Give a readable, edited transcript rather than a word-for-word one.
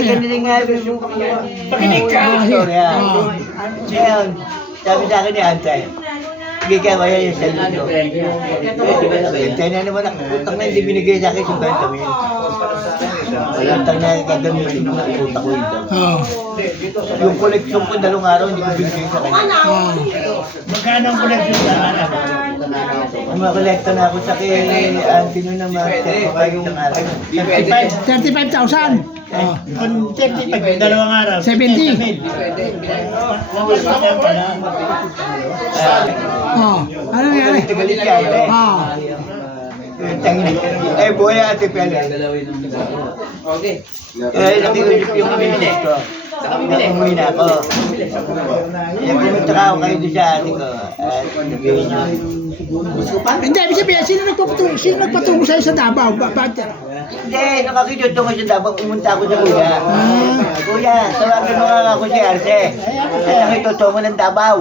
eh. ganun nga. Pakinig ka. Ngayon, sabi sa akin ni Antay, sige ka, maya yung sayo nyo. Kaya na naman ako, utang na hindi binigay sa akin 50 mil. Utang na gagamitin ng utak ko ito. Yung koleksyon ko dalawang araw, hindi ko binigay sa kanya. Magkano ang koleksyon sa anak? Umakolekta na ako sa kay Auntie nyo naman. Yung 35,000. Kung 35, dalawang araw. 70. Ano nangyari? galit ka, ate. Eh, buhay ate Pele. Eh, nakiusip yung business ko. Umuwi na ako. Eh, pumunta ka ako kayo doon sa ate ko. At nabigyan nyo. Hindi, ibig sabihin, sino nagpatungo sa'yo sa Davao? Bakit? Hindi, nakakinuto ko sa Davao. Pumunta ako sa kuya. Kuya, tawagan mo nga ako si Arce. Nakituto mo ng Davao.